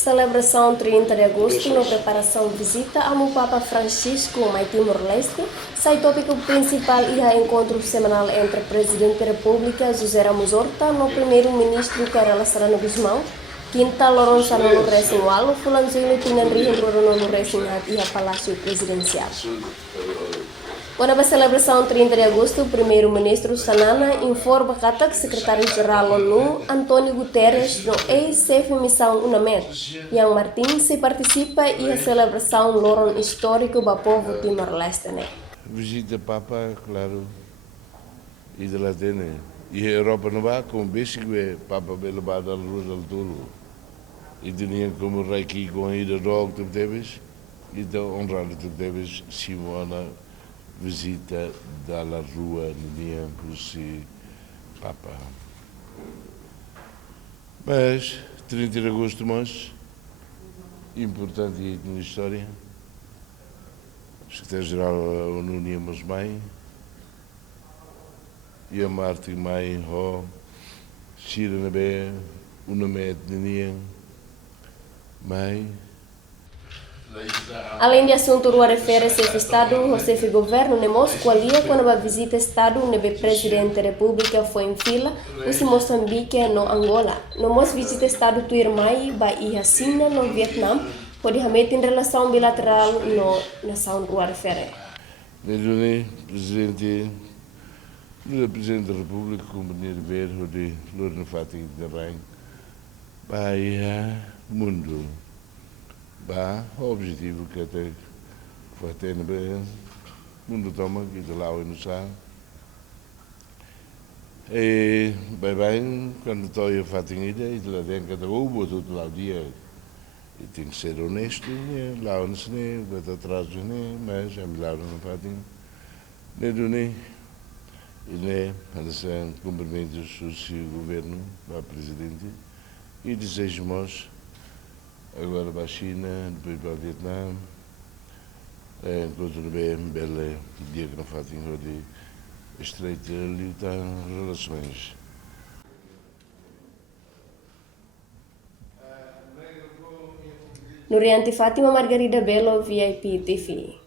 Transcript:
Celebração 30 de agosto, na preparação visita ao Papa Francisco em Timor-Leste, sai tópico principal e a encontro semanal entre o Presidente da República, José Ramos Horta, no Primeiro-Ministro Carla Serrano Guzmão, Quinta Lourenço no Recingualo, Fulanzinho tinha reencontrado no Recingualo e a Palácio Presidencial. Quando a celebração 30 de agosto, o primeiro-ministro Sanana informa que o secretário-geral da ONU, António Guterres, no ex-chefe missão UNAMED, Ian Martins, se participa e a celebração Loron histórico do povo Timor-Leste. Visita Papa, claro, e de lá tem. E a Europa não vai com o básico, é Papa belo bada luz ao tolo. E tinha como Reiki com a ida rogo tu deves, e da honrado tu deves, Simona. Visita dalla rua minha così Papa. Mas 30 de agosto mais importante na história. O secretário-geral da ONU Niamos Mai e a Martin Mai Ho Shira Nabe Unamet Nian Mai. Além de assunto do refere chefe Estado, o chefe governo nemos qualia quando a visita Estado nebe Presidente da República foi em fila, o Moçambique no Angola. Nemos visita Estado tu irmãe ba iha China no Vietnam, pode hamet em relação bilateral no nação do refere. Nele Presidente da República como ver de Lorna Fatih da Rain, ba iha mundo. O objetivo que até foi ter no mundo toma que de lá no sal e bem quando estou a fazer ideia de lá dentro da rua todo lá o dia e tem que ser honesto lá não se nem vai atrás nem mas é melhor não fazer nem do nem e né para ser cumprimentos do seu governo do presidente e desejamos agora para a China, depois para o Vietnam, enquanto bem belo dia que não fazem de estreitar relações. Nurianti Fátima Margarida Belo, VIP TV.